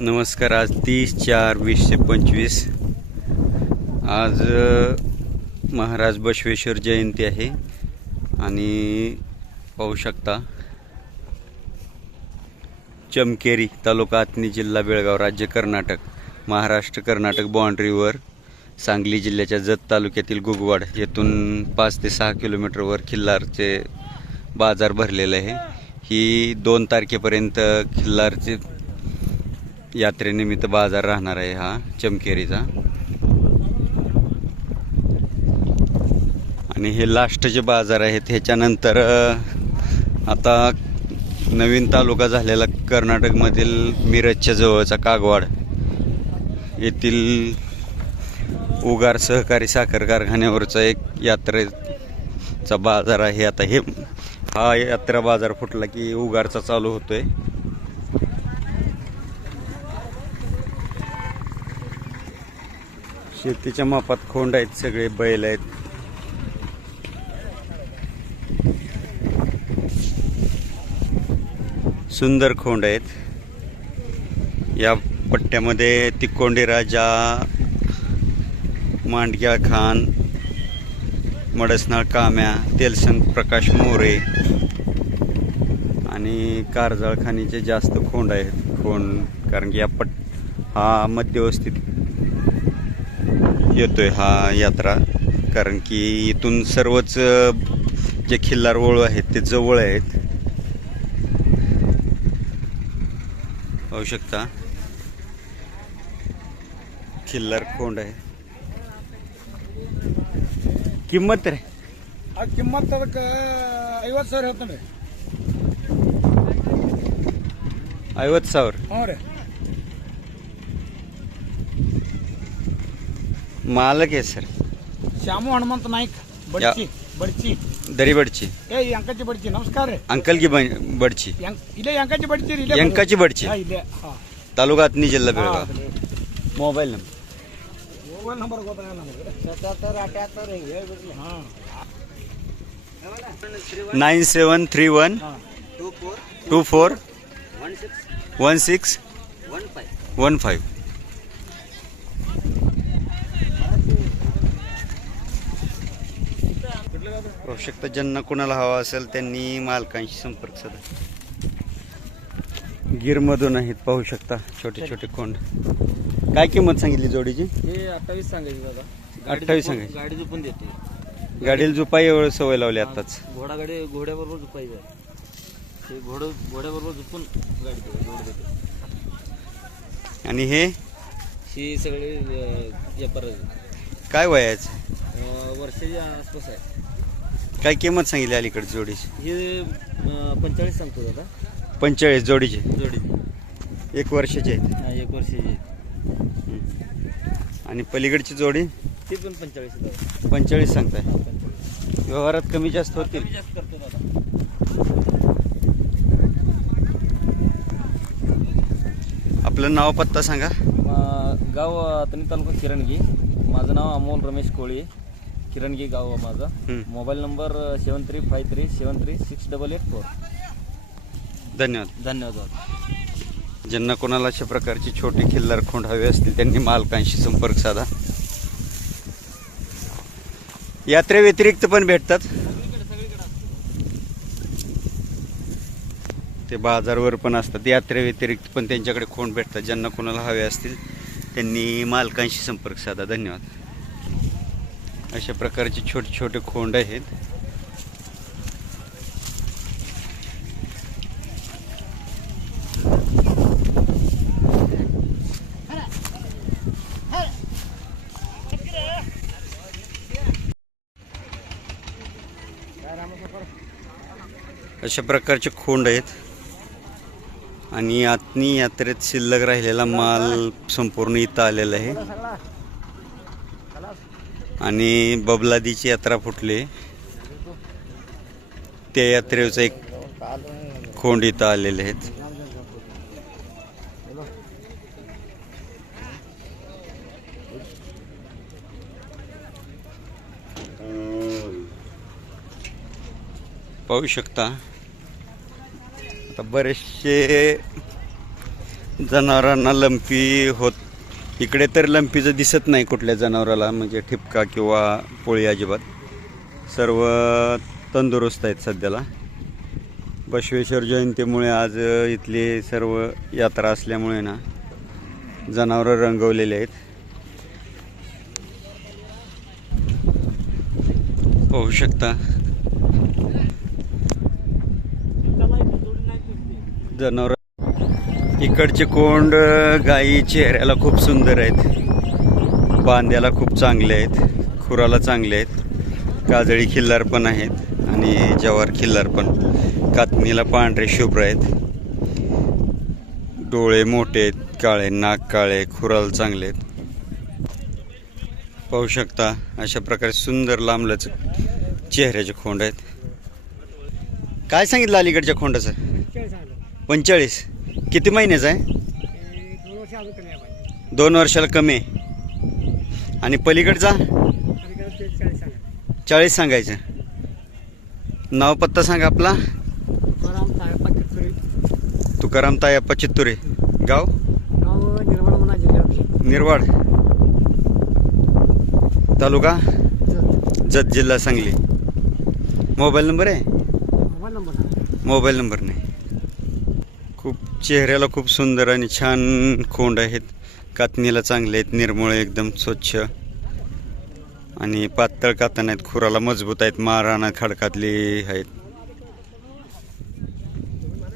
नमस्कार आज तीस चार वीसशे पंचवीस. आज महाराज बसवेश्वर जयंती आहे आणि पाहू शकता चमकेरी तालुका आतनी जिल्हा बेळगाव राज्य कर्नाटक महाराष्ट्र कर्नाटक बाँड्रीवर सांगली जिल्ह्याच्या जत तालुक्यातील गुगवाड येथून पाच ते सहा किलोमीटरवर खिल्लारचे बाजार भरलेले आहे. ही दोन तारखेपर्यंत खिल्लारचे यात्रेनिमित्त बाजार राहणार आहे हा चमकेरीचा. आणि हे लास्ट जे बाजार आहेत ह्याच्यानंतर आता नवीन तालुका झालेला कर्नाटकमधील मिरजच्या जवळचा कागवाड. येथील उगार सहकारी साखर कारखान्यावरचा एक यात्रेचा बाजार आहे. आता हे हा यात्रा बाजार फुटला की उगारचा चालू होतोय. शेतीच्या मापात खोंड आहेत सगळे बैल आहेत. सुंदर खोंड आहेत. या पट्ट्यामध्ये तिकोंडी राजा मांडग्या खान मडसनाळ काम्या तेलसंग प्रकाश मोरे आणि कारजाळखानीचे जास्त खोंड आहेत खोंड. कारण की या पट हा मध्यवस्थित येतोय हा यात्रा कारण की इथून सर्वच अ, जे खिल्लार वळू आहेत ते जवळ आहेत पाहू शकता खिल्लार खोंड आहे किंमत रे ಆ ಕಿಮ್ಮತ್ ಅದಕ್ಕೆ ಐವತ್ತು ಸಾವಿರ ಹೇಳ್ತಾನೆ ರೀ ಐವತ್ತು ಸಾವಿರ ಹ್ಞೂ ರೀ मालक आहे सर. श्यामू हनुमंत नाईक बडची बडची. दरी बडची. ए यंकाची बडची नमस्कार. अंकल की बन- बडची. यं- इले यांकाची बडची रे, इले यंकाची बडची. हा, इले हा. तालुका अतनी जिल्हा Belgaum. Mobile number. Mobile number गोता nine seven three one two four one six one five. आवश्यकता ज्यांना कोणाला हवा असेल त्यांनी मालकांशी संपर्क साधा. गिरमधून आहेत पाहू शकता छोटे छोटे कोंड. काय किंमत सांगितली जोडीची? हे अठ्ठावीस सांगायचे दादा अठ्ठावीस सांगायची. गाडी झोपून देते. गाडीला झुपाई एवढं सवय लावली आताच घोडा गाडी घोड्याबरोबर ते घोड घोड्याबरोबर झोपून गाडी देते आणि हे? ही सगळे काय वयाचं? वर्षाच्या आसपास आहे. काय किंमत सांगितली अलीकडे जोडीची? हे पंचेचाळीस सांगतो दादा. पंचेचाळीस जोडीचे? जोडी एक वर्षाचे आहेत हा, एक वर्षाची आणि पलीकडची जोडी? ते पण पंचेचाळीस दादा. पंचेचाळीस सांगताय. पंचेचाळीस. व्यवहारात कमी जास्त होतील. कमी जास्त करतो दादा. आपलं नाव पत्ता सांगा. मा- गाव तनी तालुका किरणगी माझं नाव अमोल रमेश कोळी. किरणगी गाव आहे माझं. Mobile number seven three five three seven three six double eight four धन्यवाद. धन्यवाद ज्यांना कोणाला अशा प्रकारची छोटी खिल्लार खोंड हवे असतील त्यांनी मालकांशी संपर्क साधा. यात्रेव्यतिरिक्त पण भेटतात. ते बाजारवर पण असतात. यात्रेव्यतिरिक्त पण त्यांच्याकडे खोंड भेटतात. ज्यांना कोणाला हवे असतील त्यांनी मालकांशी संपर्क साधा. धन्यवाद. अशा प्रकारचे छोटे छोटे खोंड आहेत. अशा प्रकारचे खोंड आहेत. आणि आतनी यात्रेत शिल्लक राहिलेला माल संपूर्ण इथं आलेला आहे. आणि बबलादीची यात्रा फुटली. त्या यात्रेचं एक खोंड इथं आलेले आहेत. पाहू शकता. आता बरेचसे जनावरांना लंपी होत इकडे तर लंपीचं दिसत नाही कुठल्या जनावराला म्हणजे ठिपका किंवा पोळी अजिबात. सर्व तंदुरुस्त आहेत सध्याला. बसवेश्वर जयंतीमुळे आज इथली सर्व यात्रा असल्यामुळे ना जनावरं रंगवलेले आहेत. पाहू शकता. जनावर इकडचे कोंड गायी चेहऱ्याला खूप सुंदर आहेत. बांध्याला खूप चांगले आहेत. खुराला चांगले आहेत. काजळी खिल्लार पण आहेत आणि जवार खिल्लार पण. कातणीला पांढरे शुभ्र आहेत. डोळे मोठे आहेत काळे नाक काळे खुराला चांगले आहेत. पाहू शकता अशा प्रकारे सुंदर लांबलच चेहऱ्याचे खोंड आहेत. काय सांगितलं अलीकडच्या खोंडाचं? पंचेचाळीस. किती महिन्याचा आहे? दोन वर्षाला कमी आहे. आणि पलीकडचा? चाळीस सांगायचं. नाव पत्ता सांगा आपला. तुकाराम तायप्पा चित्तुरे. गाव? निर्वाड. तालुका? जत जिल्हा सांगली. मोबाईल नंबर आहे? Mobile number. मोबाईल नंबर चेहऱ्याला खूप सुंदर आणि छान खोंड आहेत. कातणीला चांगले आहेत निर्मळ एकदम स्वच्छ. आणि पातळ कातण आहेत खुराला मजबूत आहेत माराणा खडकातली आहेत.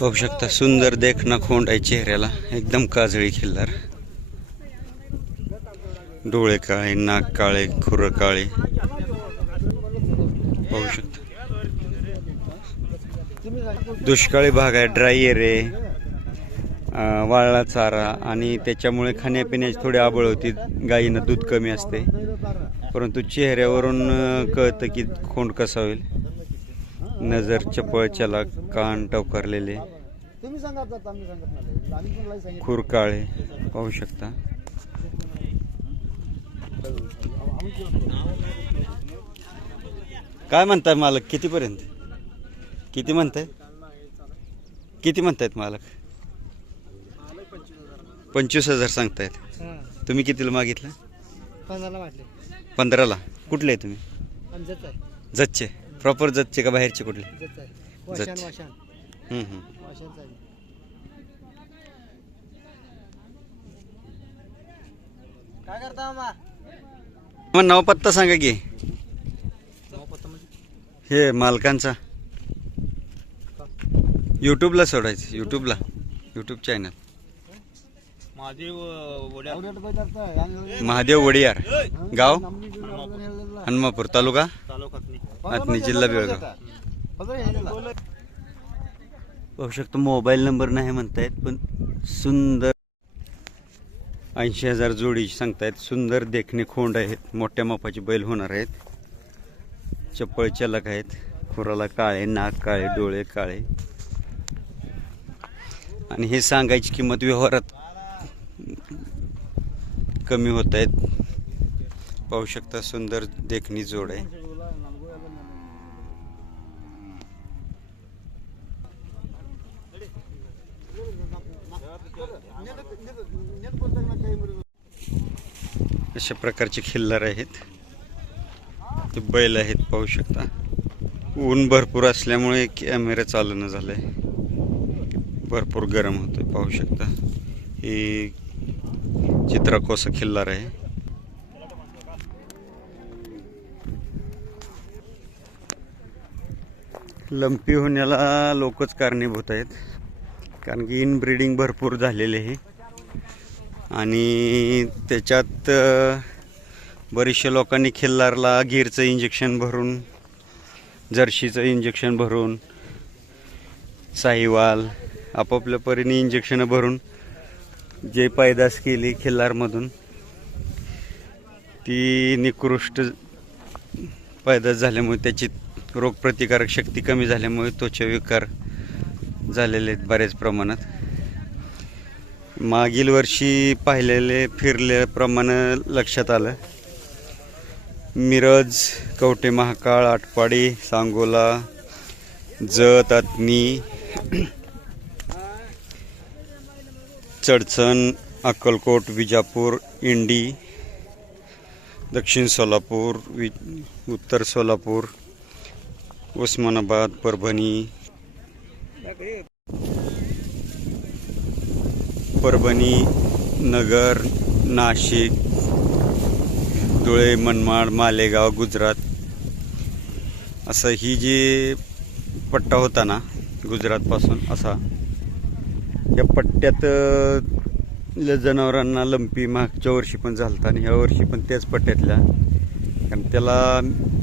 पाहू शकता सुंदर देखणा खोंड आहे चेहऱ्याला. एकदम काजळी खिल्लार. डोळे काळे नाक काळे खुर काळे. पाहू शकता. दुष्काळी भाग आहे ड्राय एरे वाळला चारा आणि त्याच्यामुळे खाण्यापिण्याची थोडी आबळ होती. गायीनं दूध कमी असते. परंतु चेहऱ्यावरून कळतं की खोंड कसा होईल. नजर चपळ चला कान टवकारलेले. खुरकाळे पाहू शकता. काय म्हणताय मालक? कितीपर्यंत? किती म्हणताय? किती म्हणतायत मालक? पंचवीस हजार सांगतायत. तुम्ही कितीला मागितलं? पंधराला वाटले पंधराला. कुठले आहे तुम्ही? आणि जत आहे. जतचे. प्रॉपर जतचे का बाहेरचे कुठले? जत आहे. वाशान जत. वाशान. हम्म, हम्म. वाशानचं आहे काय करता मामा? मग नाव पत्ता सांगा की. हे मालकांचा. यूट्यूबला सोडायचं. यूट्यूबला यूट्यूब चॅनल महादेव वडियार. गाव. हनुमापूर तालुका? म्हणजे जिल्हा बेळगाव. पाहू शकतो मोबाईल नंबर नाही म्हणतायत पण सुंदर ऐंशी हजार जोडी सांगतायत सुंदर देखणे खोंड आहेत मोठ्या मापाचे बैल होणार आहेत. चप्पळ चलक आहेत खुराला काळे नाक काळे डोळे काळे. आणि हे सांगायची किंमत व्यवहारात कमी होत आहेत. पाहू शकता सुंदर देखणी जोड आहे. अशा प्रकारचे खिल्लार आहेत. ते बैल आहेत पाहू शकता. ऊन भरपूर असल्यामुळे कॅमेरा चालणं झालंय. भरपूर गरम होतोय पाहू शकता. ही चित्राकोस खिल्लार आहे लंपी होण्याला लोकच कारणीभूत आहेत. कारण की इनब्रीडिंग भरपूर झालेले आहे. आणि त्याच्यात बरेचशा लोकांनी खिल्लारला गिरचं इंजेक्शन भरून जर्शीचं इंजेक्शन भरून साहिवाल आपापल्या परीने इंजेक्शनं भरून जे पैदास केली खिल्लारमधून ती निकृष्ट पैदास झाल्यामुळे त्याची रोगप्रतिकारक शक्ती कमी झाल्यामुळे त्वचाविकार झालेले आहेत बऱ्याच प्रमाणात. मागील वर्षी पाहिलेले फिरल्याप्रमाणे लक्षात आलं. मिरज कवटे महाकाळ आटपाडी सांगोला जत आत्नी चडचण अक्कलकोट विजापूर इंडी दक्षिण सोलापूर वि उत्तर सोलापूर उस्मानाबाद परभणी. परभणी नगर नाशिक धुळे मनमाड मालेगाव गुजरात. असं ही जी पट्टा होता ना गुजरातपासून असा या पट्ट्यात जनावरांना लंपी मागच्या वर्षी पण झालता आणि ह्या वर्षी पण त्याच पट्ट्यातल्या. कारण त्याला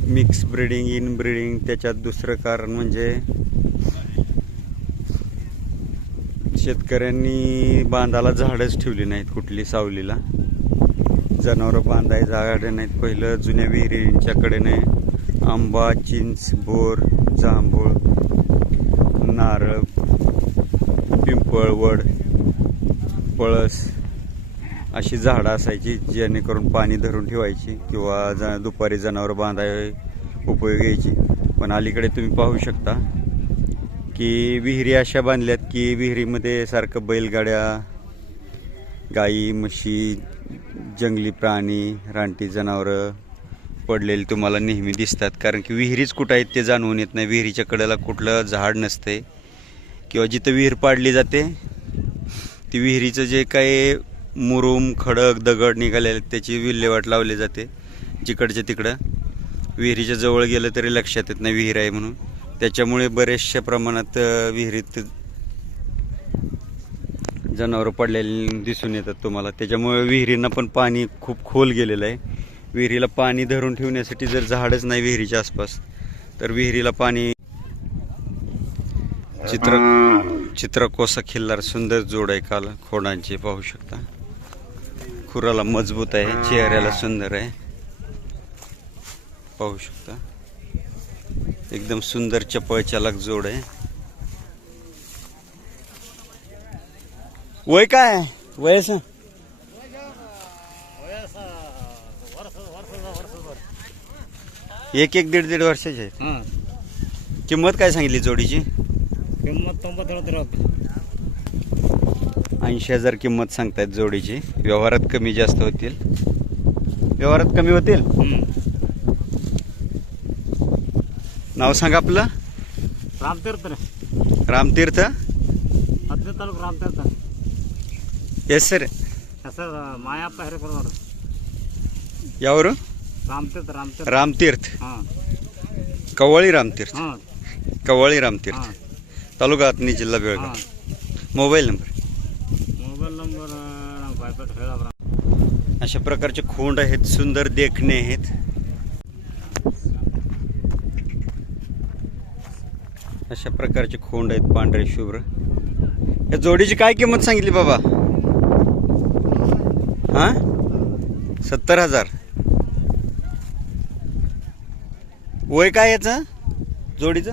मिक्स ब्रिडिंग इन ब्रिडिंग त्याच्यात दुसरं कारण म्हणजे शेतकऱ्यांनी बांधाला झाडच ठेवली नाहीत कुठली सावलीला. जनावरं बांधाय झाडं नाहीत. पहिलं जुन्या विहिरींच्याकडेने आंबा चिंच बोर जांभूळ नारळ पिंपळ वड पळस अशी झाडं असायची जेणेकरून पाणी धरून ठेवायची किंवा ज दुपारी जनावर बांधाय उपयोग यायची. पण अलीकडे तुम्ही पाहू शकता की विहिरी अशा बांधल्यात की विहिरीमध्ये सारखं बैलगाड्या गाई म्हशी जंगली प्राणी रानटी जनावरं पडलेली तुम्हाला नेहमी दिसतात. कारण की विहिरीच कुठं आहेत ते जाणवून येत नाही. विहिरीच्या कडेला कुठलं झाड नसते किंवा जिथं विहीर पाडली जाते ती विहिरीचं जे काही मुरुम खडक दगड निघालेले आहेत, त्याची विल्हेवाट लावली जाते जिकडच्या तिकडं. विहिरीच्या जवळ गेलं तरी लक्षात येत नाही विहीर आहे म्हणून. त्याच्यामुळे बरेचशा प्रमाणात विहिरीत जनावरं पडलेली दिसून येतात तुम्हाला. त्याच्यामुळे विहिरींना पण पाणी खूप खोल गेलेलं आहे. विहिरीला पाणी धरून ठेवण्यासाठी जर झाडच नाही विहिरीच्या आसपास तर विहिरीला पाणी चित्र चित्रकोसा खिल्लार सुंदर जोड आहे काल खोडांचे पाहू शकता. खुराला मजबूत आहे चेहऱ्याला सुंदर आहे. पाहू शकता. एकदम सुंदर चपळ चालक जोड आहे. वय काय? वयस एक एक दीड दीड वर्षाचे किंमत काय सांगितली जोडीची? किंमत तोंबत ऐंशी हजार किंमत सांगतायत जोडीची. व्यवहारात कमी जास्त होतील. व्यवहारात कमी होतील? नाव सांग आपलं. Ramtirth Ramtirth? Taluka Ramtirth. Yes sir sir Mayappa Herekar यावर रामतीर्थ रामतीर्थ. रामतीर्थ. कव्वाळी रामतीर्थ. कव्वाळी रामतीर्थ. ಹಾಂ तालुका आतनी जिल्हा बेळगाव ಹಾಂ मोबाईल नंबर ಮೊಬೈಲ್ ನಂಬರ್ ನಮ್ಮ ಬಾಯ್ಪೇಟೆ ಹೇಳಬ್ರ अशा प्रकारचे खोंड आहेत सुंदर देखणे आहेत अशा प्रकारचे खोंड आहेत पांढरे शुभ्र या जोडीची काय किंमत सांगितली बाबा हा सत्तर हजार वय काय याचं जोडीचं